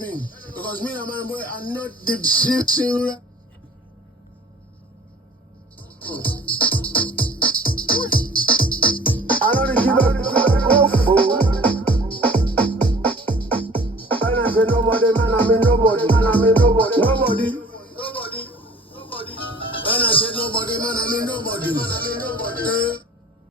me. Because me and my boy are not the same.